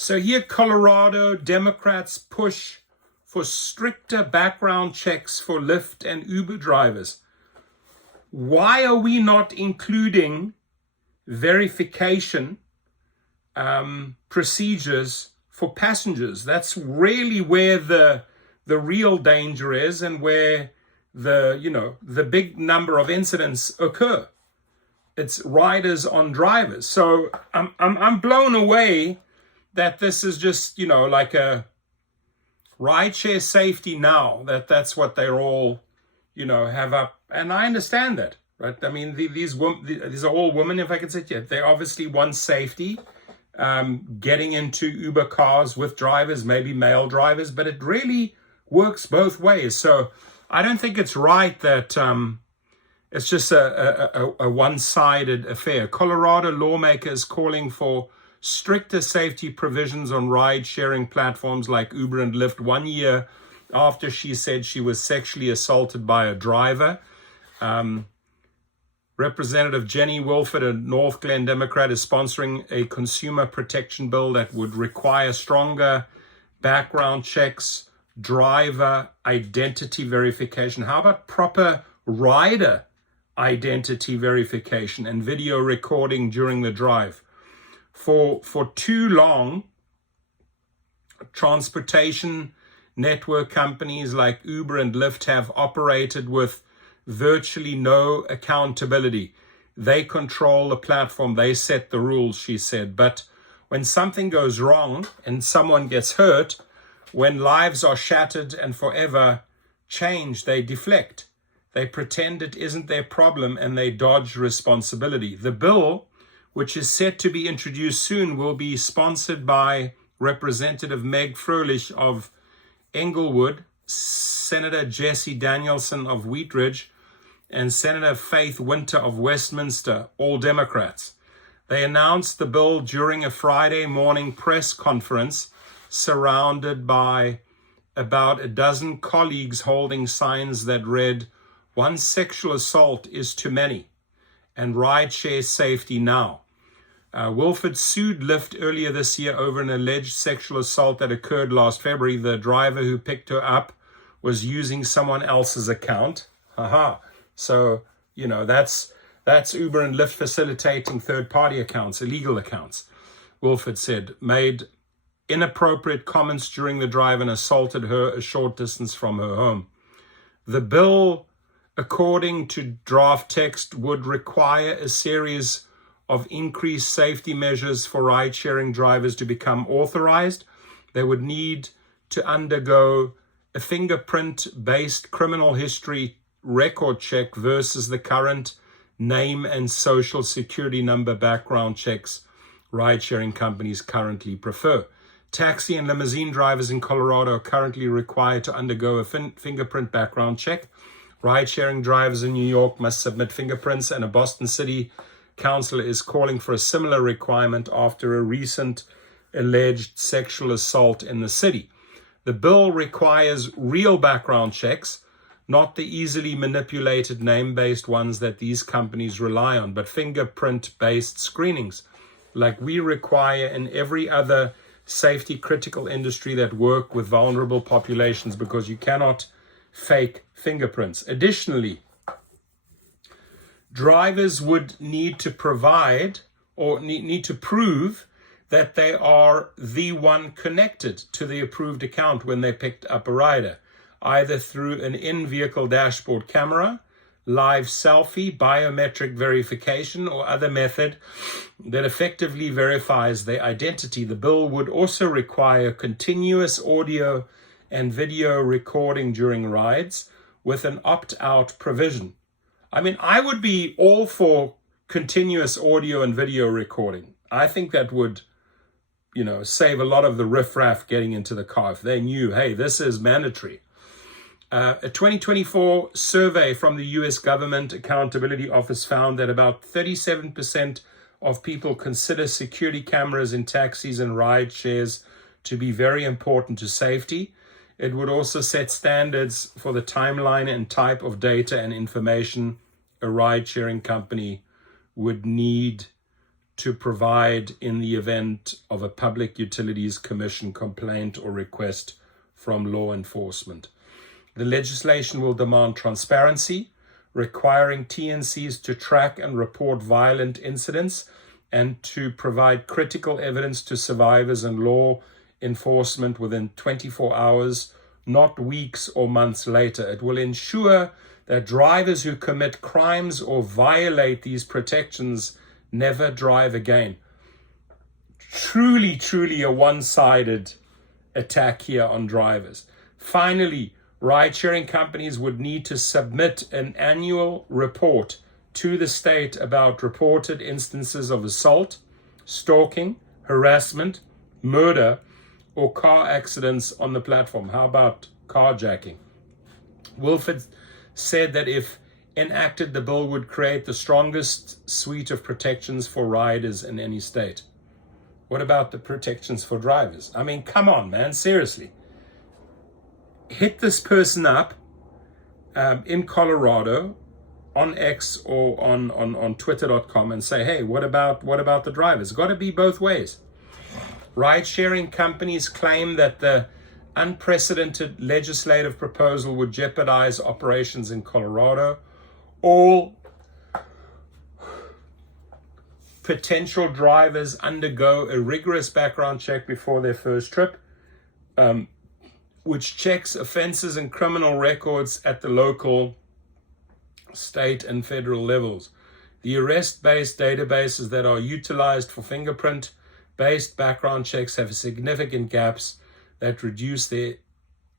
So here, Colorado Democrats push for stricter background checks for Lyft and Uber drivers. Why are we not including verification procedures for passengers? That's really where the real danger is, and where the big number of incidents occur. It's riders on drivers. So I'm blown away that this is just like a rideshare safety now. That's what they're all have up, and I understand that, right? I mean, these are all women, if I can say it. They obviously want safety, getting into Uber cars with drivers, maybe male drivers, but it really works both ways. So I don't think it's right that it's just a one-sided affair. Colorado lawmakers calling for stricter safety provisions on ride-sharing platforms like Uber and Lyft 1 year after she said she was sexually assaulted by a driver. Representative Jenny Wilford, a North Glen Democrat, is sponsoring a consumer protection bill that would require stronger background checks, driver identity verification. How about proper rider identity verification and video recording during the drive? For too long, transportation network companies like Uber and Lyft have operated with virtually no accountability. They control the platform, they set the rules, she said. But when something goes wrong and someone gets hurt, when lives are shattered and forever changed, they deflect. They pretend it isn't their problem and they dodge responsibility. The bill, which is set to be introduced soon, will be sponsored by Representative Meg Froelich of Englewood, Senator Jesse Danielson of Wheat Ridge, and Senator Faith Winter of Westminster, all Democrats. They announced the bill during a Friday morning press conference surrounded by about a dozen colleagues holding signs that read, "One sexual assault is too many," and "Rideshare safety now." Wilford sued Lyft earlier this year over an alleged sexual assault that occurred last February. The driver who picked her up was using someone else's account. So, that's Uber and Lyft facilitating third-party accounts, illegal accounts. Wilford said, made inappropriate comments during the drive and assaulted her a short distance from her home. The bill, according to draft text, would require a series of increased safety measures for ride-sharing drivers to become authorized. They would need to undergo a fingerprint-based criminal history record check versus the current name and social security number background checks ride-sharing companies currently prefer. Taxi and limousine drivers in Colorado are currently required to undergo a fingerprint background check. Ride-sharing drivers in New York must submit fingerprints, and a Boston City council is calling for a similar requirement after a recent alleged sexual assault in the city. The bill requires real background checks, not the easily manipulated name-based ones that these companies rely on, but fingerprint-based screenings, like we require in every other safety-critical industry that work with vulnerable populations, because you cannot fake fingerprints. Additionally, drivers would need to provide or need to prove that they are the one connected to the approved account when they picked up a rider, either through an in-vehicle dashboard camera, live selfie, biometric verification, or other method that effectively verifies their identity. The bill would also require continuous audio and video recording during rides with an opt-out provision. I mean, I would be all for continuous audio and video recording. I think that would, save a lot of the riffraff getting into the car if they knew, hey, this is mandatory. A 2024 survey from the U.S. Government Accountability Office found that about 37% of people consider security cameras in taxis and ride shares to be very important to safety. It would also set standards for the timeline and type of data and information a ride-sharing company would need to provide in the event of a Public Utilities Commission complaint or request from law enforcement. The legislation will demand transparency, requiring TNCs to track and report violent incidents and to provide critical evidence to survivors and law enforcement within 24 hours, not weeks or months later. It will ensure that drivers who commit crimes or violate these protections never drive again. Truly a one-sided attack here on drivers. Finally, ride-sharing companies would need to submit an annual report to the state about reported instances of assault, stalking, harassment, murder, or car accidents on the platform. How about carjacking? Wilford said that if enacted, the bill would create the strongest suite of protections for riders in any state. What about the protections for drivers? I mean, come on, man, seriously. Hit this person up in Colorado on X or on twitter.com and say, hey, what about the drivers? Got to be both ways. Ride-sharing companies claim that the unprecedented legislative proposal would jeopardize operations in Colorado. All potential drivers undergo a rigorous background check before their first trip, which checks offenses and criminal records at the local, state, and federal levels. The arrest-based databases that are utilized for fingerprint-based background checks have significant gaps that reduce their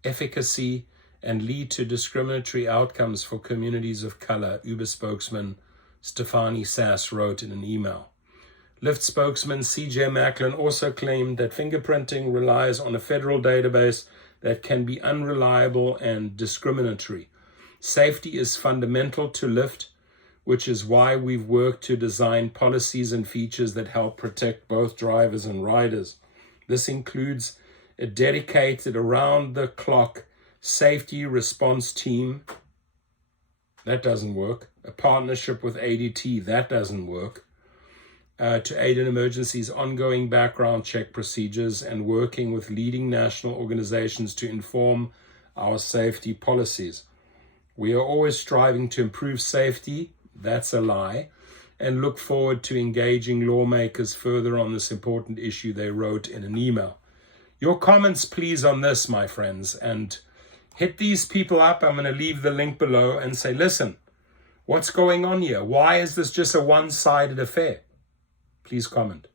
efficacy and lead to discriminatory outcomes for communities of color, Uber spokesman Stefani Sass wrote in an email. Lyft spokesman CJ Macklin also claimed that fingerprinting relies on a federal database that can be unreliable and discriminatory. Safety is fundamental to Lyft, which is why we've worked to design policies and features that help protect both drivers and riders. This includes a dedicated around-the-clock safety response team. That doesn't work. A partnership with ADT. That doesn't work. To aid in emergencies, ongoing background check procedures, and working with leading national organizations to inform our safety policies. We are always striving to improve safety. That's a lie. And look forward to engaging lawmakers further on this important issue, they wrote in an email. Your comments, please, on this, my friends, and hit these people up. I'm going to leave the link below and say, listen, what's going on here? Why is this just a one-sided affair? Please comment.